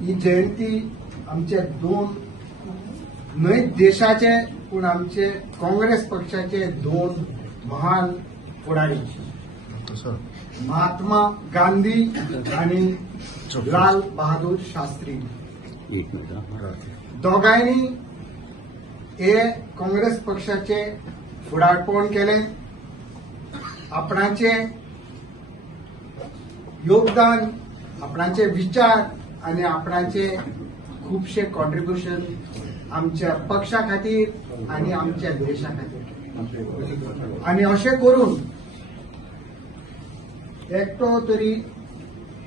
ही जयंती आमचे दोन न्हय देशाचे पण आमचे काँग्रेस पक्षाचे दोन महान फुडारी महात्मा गांधी आणि लाल बहादूर शास्त्री दोघांनी हे काँग्रेस पक्षाचे फुडारपण केले. आपणाचे योगदान, आपणाचे विचार आणि आपणाचे खूपशे कॉन्ट्रीब्युशन आमच्या पक्षा खातीर आणि आमच्या देशा खातीर. आणि अशें करून एकटो तरी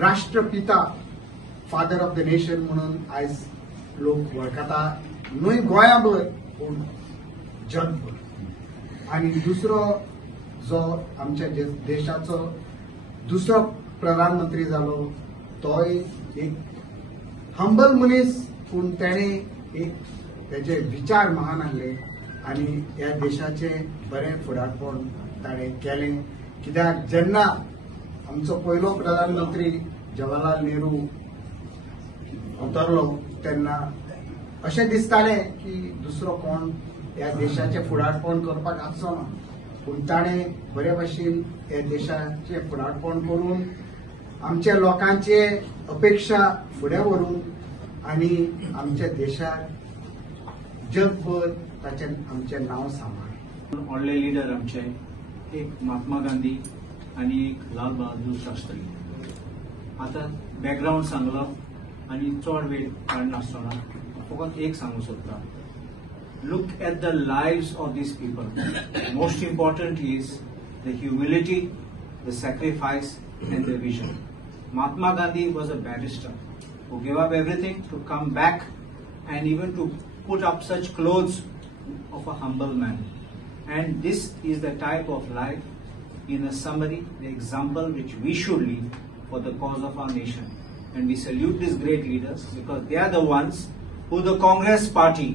राष्ट्रपिता, फादर ऑफ द नेशन म्हणून आयज लोक वळखता, न्हय गोंयाभर पूण जगभर. आणि दुसरो जो आमच्या देशाचो दुसरो प्रधानमंत्री जालो तोय एक हंबल मनीस, पूण तेणे एक तेजे विचार महान आहले आणि ह्या देशाचे बरें फुडारपण ताणें केलें. कित्याक जेन्ना आमचो पयलो प्रधानमंत्री जवाहरलाल नेहरू उतरलो तेन्ना अशें दिसतालें की दुसरो कोण ह्या देशाचें फुडारपण करपाक आसचो ना, पूण ताणें बरे भाशेन ह्या देशाचें फुडारपण करून आमच्या लोकांचे अपेक्षा फुडें व्हरून आणि आमच्या देशाक जगभर ताचें आमचें नांव सांबाळ. व्हडले लिडर आमचे एक महात्मा गांधी आणि एक लाल बहादूर शास्त्री. आता बॅकग्राऊंड सांगलो आणि चड वेळ काडनासतना फकत एक सांगू सोदता. Look at the lives of these people. Most important is the humility, the sacrifice, and the vision. Mahatma Gandhi was a barrister who gave up everything to come back and even to put up such clothes of a humble man. And this is the type of life, in a summary, the example which we should lead for the cause of our nation. And we salute these great leaders because they are the ones who the Congress party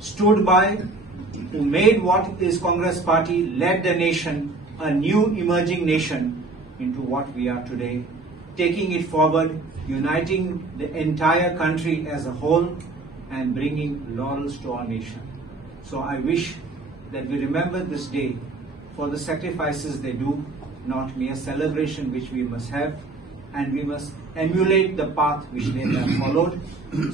stood by, who made what is Congress party, led the nation, a new emerging nation, into what we are today, taking it forward, uniting the entire country as a whole and bringing laurels to our nation. So I wish that we remember this day for the sacrifices they do, not mere celebration which we must have, and we must emulate the path which they have followed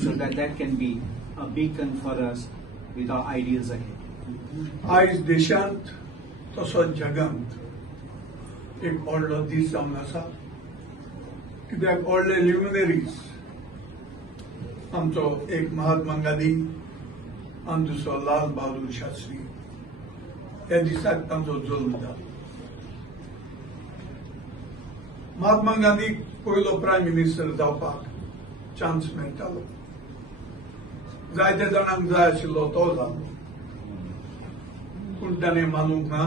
so that that can be a beacon for us with our ideals ahead. आयज देशांत तसोच जगांत एक व्हडलो दीस जावन आसा. कित्याक व्हडले ल्युमिनरीज आमचो एक महात्मा गांधी आनी दुसरो लाल बहादूर शास्त्री ह्या दिसाक तांचो जल्म जालो. महात्मा गांधीक पयलो प्रायम मिनिस्टर जावपाक चान्स मेळटालो. जायत्या जाणांक जाय आशिल्लो तो जालो, पूण ताणें मानूंक ना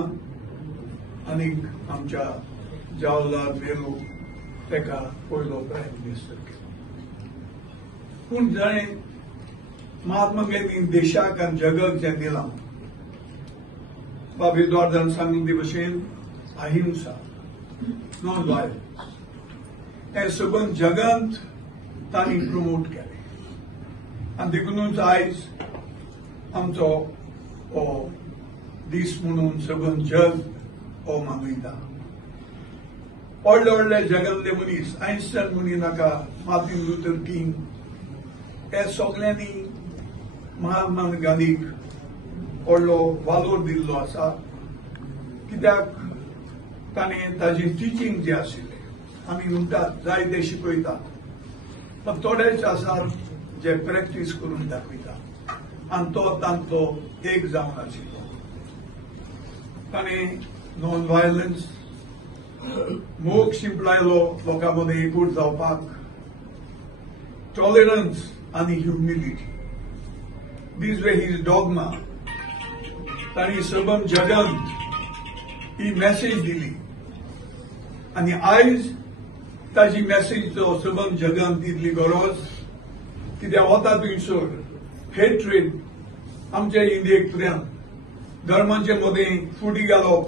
आनीक आमच्या जवाहरलाल नेहरू तेका पयलो प्रायम मिनिस्टर केलो. पूण जाणें महात्मा गांधीन देशाक आनी जगाक जें दिलां, बाब एडवर्डान सांगले भशेन अहिंसा, नॉन वायलन्स, हें सबंद जगांत तांणी प्रमोट केलें. आनी देखूनच आयज आमचो हो दीस म्हणून सबंद जग हो मनयता. व्हडले व्हडले जगांतले मनीस, आयन्स्टायन म्हणी नाका, मार्टिन लुथर किंग, हे सगळ्यांनी महात्मा गांधीक व्हडलो वालोर दिल्लो आसा. कित्याक ताणें ताजें टिचींग जें आशिल्लें, आमी म्हणटात जायते शिकयतात, पण थोडेच आसात जे प्रॅक्टीस करून दाखयतात, आनी तो तांचो एक जावन आशिल्लो. ताणें नॉन व्हायलन्स, मोग शिंपडायलो लोकां मदें एकूट जावपाक, टॉलरन्स आनी humility. These were his dogma. तांणी सबंद जगांत ही मॅसेज दिली आनी आयज ताजी मॅसेज तो सबंद जगांत दितली गरज. कित्याक वता थंयसर हेट्रेड आमच्या इंडियेंतल्यान धर्मांचे मदें फुटी घालप,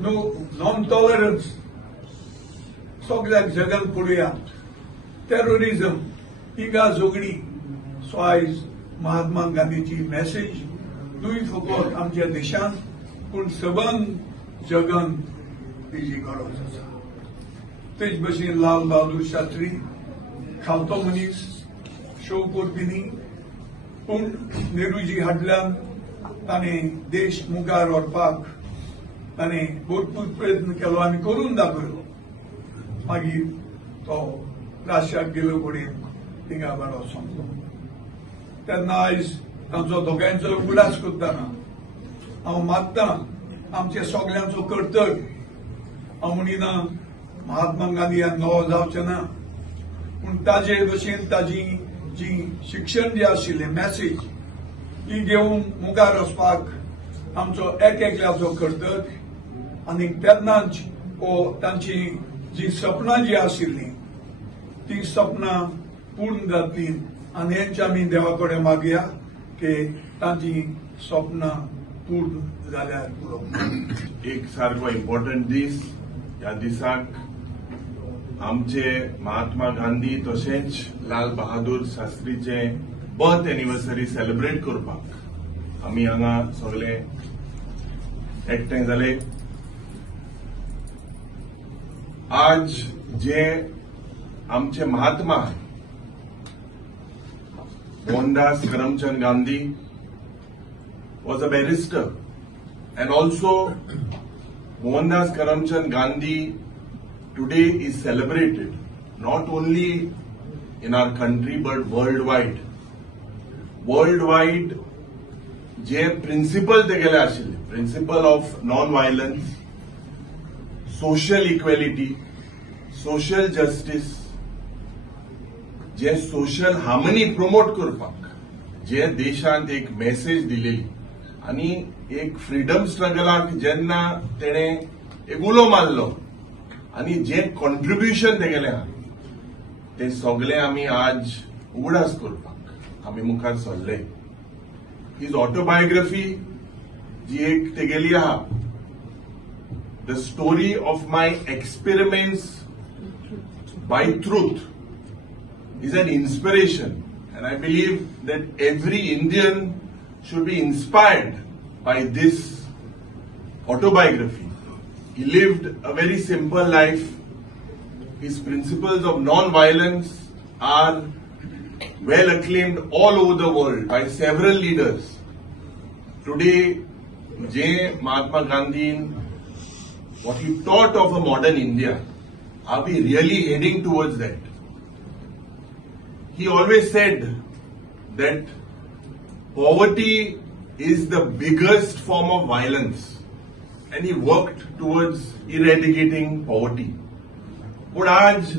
नॉन टॉलरन्स सगळ्याक जगांत पळयात. terrorism हिगा झगडी सो आयज महात्मा गांधीची मेसेज न्हय फकत आमच्या देशांत पूण सबंद जगांत तेजी गरज आसा. तेच भशेन लाल बहादूर शास्त्री खावतो मनीस शो करपी पूण नेहरूजी हाडल्यान ताणें देश मुखार व्हरपाक ताणें भरपूर प्रयत्न केलो आनी करून दाखयलो. मागीर तो राश्याक गेलो कडेन थिंगा बरो सोंपलो. तेन्ना आयज तांचो दोगांयचो उगडास करतना हांव मागतां आमच्या सगळ्यांचो कर्तव्य हांव म्हणिना महात्मा गांधी नवो जावचें ना पूण ताजे भशेन ताजी जी शिक्षण जे आशिल्लें मेसेज ही घेवन मुखार वचपाक आमचो एकल्याचो कर्तव्य. आनी तेन्नाच तांची जी सपनां जी आशिल्लीं ती सपनां पूर्ण जातली आनी हेंच आमी देवा कडेन मागया की तांची सपनां पूर्ण जाल्यार पुरो. एक सारको इम्पॉर्टंट दीस. ह्या दिसाक आमचे महात्मा गांधी तशेंच Lal Bahadur शास्त्रीचे birth anniversary celebrate करपाक आमी हांगा सगळे एकठांय जाले. आज जे आमचे Mahatma Mohandas Karamchand Gandhi was a barrister, and also Mohandas Karamchand Gandhi today is celebrated not only in our country but worldwide. Worldwide, जे principle ते गेले आशिल्ले, principle of non-violence, social equality, social justice, जे social harmony promote करपाक, जे देशांत एक मेसेज दिलेली आणि एक फ्रीडम स्ट्रगलाक जेन्ना तेणे एक उलो मारलो आणि जे कॉन्ट्रिब्युशन ते गेले ते सगळे आमी आज उगडास करपाक आमी मुखार सरले. हिज ऑटोबायोग्राफी जी एक तेगेली आहा, the story of my experiments by truth, is an inspiration, and I believe that every Indian should be inspired by this autobiography. He lived a very simple life. His principles of non-violence are well acclaimed all over the world by several leaders. Today, J. Mahatma Gandhi, what he taught of a modern India, are we really heading towards that? He always said that poverty is the biggest form of violence, and he worked towards eradicating poverty. पण आज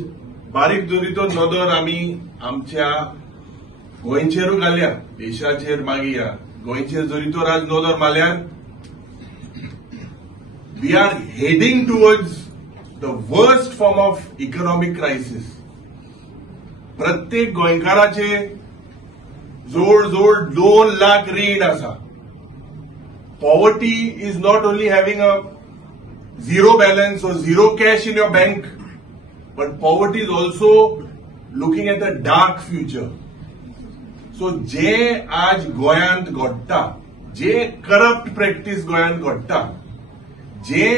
बारीक जोरीतो नदर आमी आमच्या गोंयचेरूच घाल्या, देशाचेर मागीर गोंयचेर जोरीतोर आज नदर मारल्यार we are heading towards the worst form of economic crisis. प्रत्येक गोंयकाराचे जोड जोड 2 लाख रीण आसा. Poverty is not only having a zero balance or zero cash in your bank, but poverty is also looking at a dark future. So जे आज गोंयांत घडटा, जे करप्ट प्रॅक्टीस गोंयांत घडटा, जे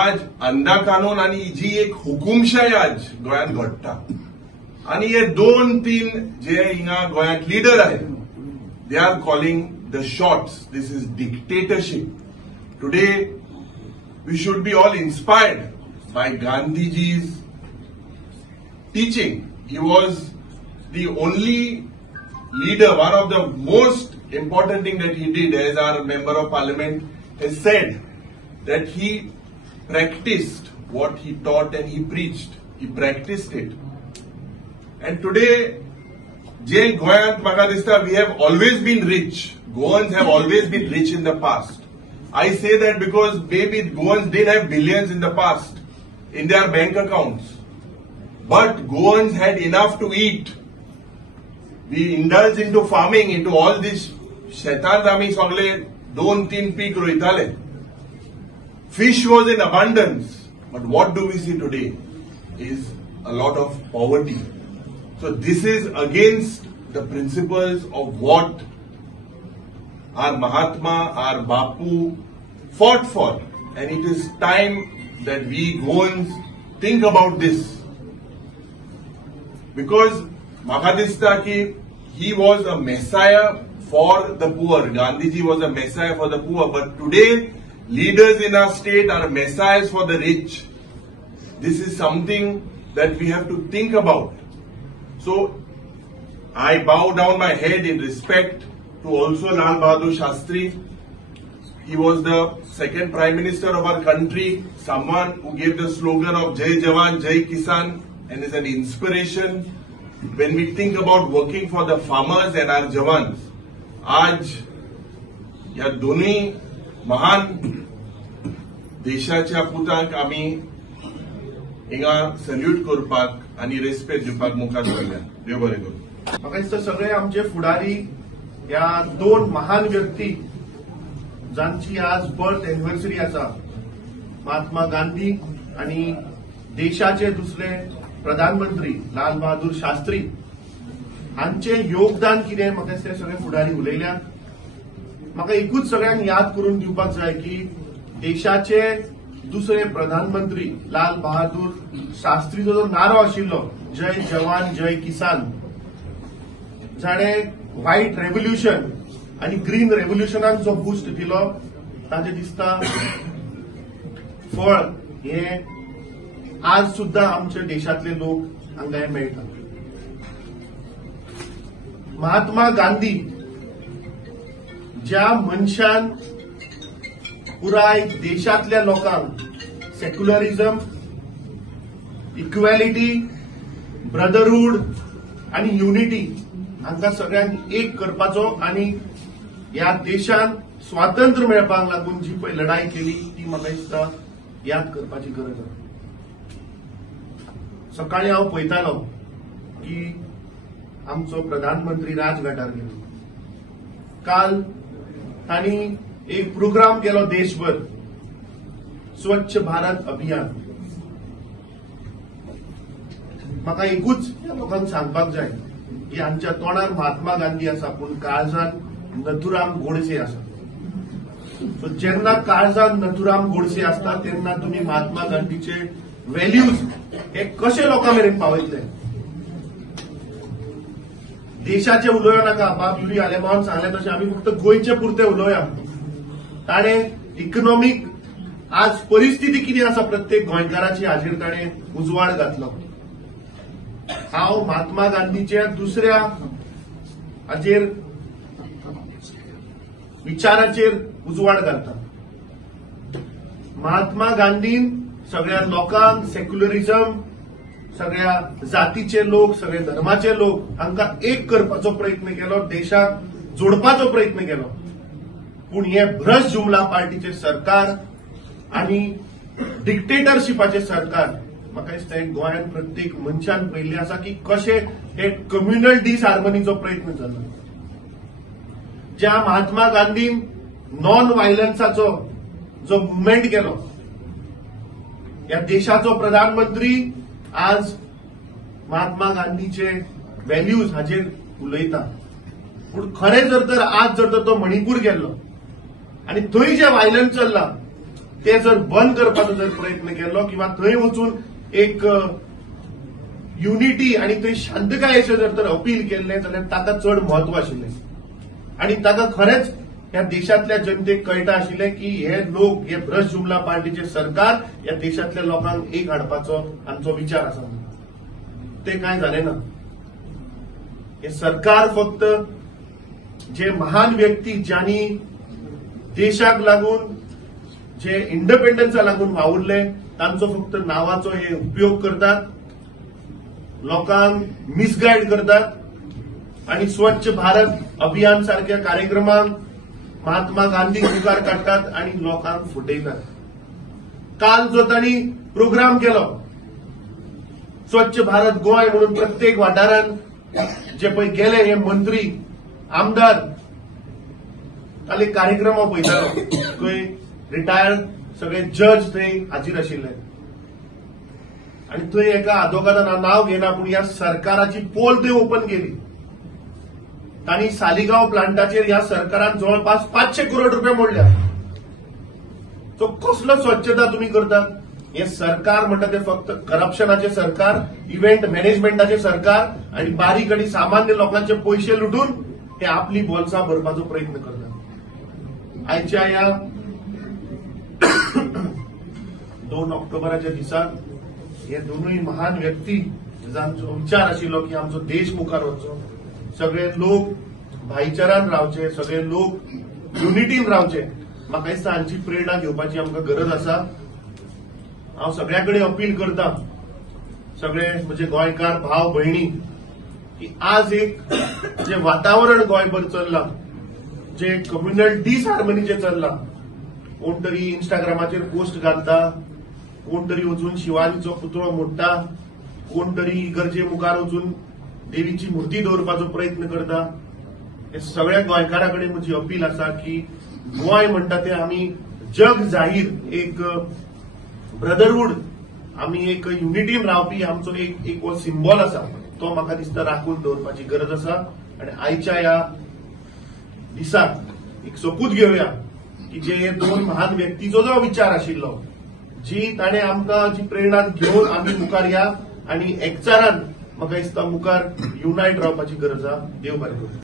आज अंधा कानून आणि जी एक हुकुमशाही आज गोंयांत घडटा, आणि हे 2-3 जे हिंगा गोंयांत लीडर आहेत, they are calling the shots. This is dictatorship. Today, we should be all inspired by Gandhiji's teaching. He was the only leader, one of the most important thing that he did as our member of parliament has said that he practiced what he taught and he preached. He practiced it. And today, जे गोंयांत म्हाका दिसता we have always been rich. Goans have always been rich in the past. I say that because maybe Goans did have billions in the past in their bank accounts. But Goans had enough to eat. We indulged into farming, into all this. शेतांत आमी सगळे 2-3 पीक रोयताले. Fish was in abundance. But what do we see today is a lot of poverty. So this is against the principles of what our Mahatma, our Bapu fought for, and it is time that we Goans think about this, because Mahadista ki he was a messiah for the poor. Gandhiji was a messiah for the poor, but today leaders in our state are messiahs for the rich. This is something that we have to think about. So I bow down my head in respect to also Lal Bahadur Shastri. He was the second Prime Minister of our country, someone who gave the slogan of Jai Jawan, Jai Kisan, and is an inspiration when we think about working for the farmers and our jawans. आज या दोन्ही महान देशाच्या पुतांक आमी हिंगा salute करपाक आणि respect दिवपाक मुखार सरल्या. देव बरें करूं. म्हाका दिसता सगळे आमचे फुडारी ह्या दोन महान व्यक्ती जांची आज बर्थ एनिव्हर्सरी आसा, महात्मा गांधी आणि देशाचे दुसरे प्रधानमंत्री लाल बहादूर शास्त्री हांचे योगदान कितें म्हाका दिसता सगळे फुडारी उलयल्या. म्हाका एकूच सगळ्यांक याद करून दिवपाक जाय की देशाचे दुसरे प्रधानमंत्री लाल बहादूर शास्त्रीचो जो नारो आशिल्लो जय जवान जय किसान, जाणे व्हाईट रेव्होल्युशन आणि ग्रीन रेव्होल्युशनाक जो बूस्ट दिलो ताचे दिसता फळ हे आज सुद्धा आमच्या देशातले लोक हांगा मेळटा. महात्मा गांधी ज्या मनशान पुराय देशातल्या लोकांक सेक्युलरिझम, इक्वॅलिटी, ब्रदरहूड आणि युनिटी हांकां सगळ्यांक एक करपाचो आणि ह्या देशान स्वातंत्र्य मेळपाक लागून जी पळय लढाई केली ती म्हाका दिसता याद करपाची गरज आसा. सकाळी हांव पळयतालो की आमचो प्रधानमंत्री राजघाटार गेलो. काल तांणी एक प्रोग्राम केलो देशभर, स्वच्छ भारत अभियान. म्हाका एकूच लोकांक सांगपाक जाय की आमच्या तोंडार महात्मा गांधी आसा पूण काळजान नथुराम गोडसे आसा. सो जेन्ना काळजान नथुराम गोडसे आसता तेन्ना तुम्ही महात्मा गांधीचे व्हॅल्यूज हे कशे लोकां मेरेन पावयतले. देशाचे उलोवया नाका, बाब युरी आलेमावन सांगले तशें आमी फक्त गोंयचे पुरते उलोवया. ताणे इकॉनॉमीक आज परिस्थिती कितें आसा प्रत्येक गोंयकाराची हाजेर ताणे उजवाड घातलो. हांव महात्मा गांधीच्या दुसऱ्या हाजेर विचाराचेर उजवाड घालता. महात्मा गांधीन सगळ्या लोकांक सेक्युलरिझम, सगळ्या जातीचे लोक, सगळे धर्माचे लोक हांकां एक करपाचो प्रयत्न केलो, देशाक जोडपाचो प्रयत्न केलो. पूण हे भ्रश जुमला पार्टीचे सरकार आणि डिक्टेटरशिपाचे सरकार म्हाका दिसता गोंयांत प्रत्येक मनशान पळयल्लें आसा की कशे हे कम्युनल डिसहार्मनीचो प्रयत्न जालो. ज्या महात्मा गांधीन नॉन व्हायलन्साचो जो मुवमेंट केलो, या देशाचो प्रधानमंत्री आज महात्मा गांधीचे व्हॅल्यूज हाजेर उलयता. पूण खरें जर तर आज जर तर तो मणिपूर गेल्लो आणि थंय जे व्हायलन्स चल्ला ते जर बंद करपाचो जर प्रयत्न केलो किंवा थंय वचून एक युनिटी आणि थंय शांतकायेचें जर तर अपील केल्लें जाल्यार ताका चड म्हत्व आशिल्लें. आणि ताका खरेंच ह्या देशातल्या जनतेक कळटा आशिल्लें की हे लोक, हे भ्रश जुमला पार्टीचे सरकार ह्या देशातल्या लोकांक एक हाडपाचो आमचो विचार आसा. ते कांय जालें ना. हे सरकार फक्त जे महान व्यक्ती ज्यांनी देशाक लागून, जे इंडिपेंडन्सा लागून वावुरले तांचो फक्त नावाचो हे उपयोग करतात, लोकांक मिसगायड करतात आणि स्वच्छ भारत अभियान सारख्या कार्यक्रमांक महात्मा गांधी मुखार काडटात आणि लोकांक फुटयतात. काल जो तांणी प्रोग्राम केलो स्वच्छ भारत गोंय म्हणून प्रत्येक वाठारांत जे पळय गेले हे मंत्री, आमदार, ताले कार्यक्रम हांव पळयतालो. खंय रिटायर्ड सगळे जज थंय हाजीर आशिल्ले आणि थंय एका आदोगादान नाव घेना पूण ह्या सरकाराची पोल थंय ओपन केली. तांणी सालिगांव प्लांटाचेर ह्या सरकारान जवळपास 500 करोड रुपये मोडल्या. तो कसलो स्वच्छता तुम्ही करतात? हे सरकार म्हणटा ते फक्त करप्शनाचे सरकार, इव्हेंट मॅनेजमेंटाचे सरकार आणि बारीक आणि सामान्य लोकांचे पैसे लुटून हे आपली बोलसां भरपाचो प्रयत्न करतात. आयच्या ह्या 2 ऑक्टोबराच्या दिसाक हे दोनूय महान व्यक्ती जांचो विचार आशिल्लो की आमचो देश मुखार वचचो, सगळे लोक भाईचारान रावचे, सगळे लोक युनिटीन रावचे. म्हाका दिसता हांची प्रेरणा घेवपाची आमकां गरज आसा. हांव सगळ्याकडे अपील करता, सगळे म्हणजे गोंयकार भाव भयणी, की आज एक जे वातावरण गोंयभर चल्लां, जे कम्युनल डिसहार्मनी जे चल्लां, कोण तरी इंस्टाग्रामाचेर पोस्ट घालता, कोण तरी वचून शिवाजीचो पुतळो मोडटा, कोण तरी इगर्जे मुखार वचून देवीची मुर्ती दवरपाचो प्रयत्न करता. हे सगळ्या गोंयकारांकडे म्हजी अपील आसा की गोंय म्हणटा ते आमी जग जाहीर एक ब्रदरहूड, आमी एक युनिटीन रावपी आमचो एक सिंबॉल आसा, तो म्हाका दिसता राखून दवरपाची गरज आसा. आणि आयच्या ह्या दिसाक एक सोपूत घेवया की जे 2 महान व्यक्तीचो जो विचार आशिल्लो, जी ताणे आमकां जी प्रेरणा घेवन आमी मुखार या आणि एकचारान म्हाका दिसता मुखार युनायट रावपाची गरज आसा. देव बरें करूं.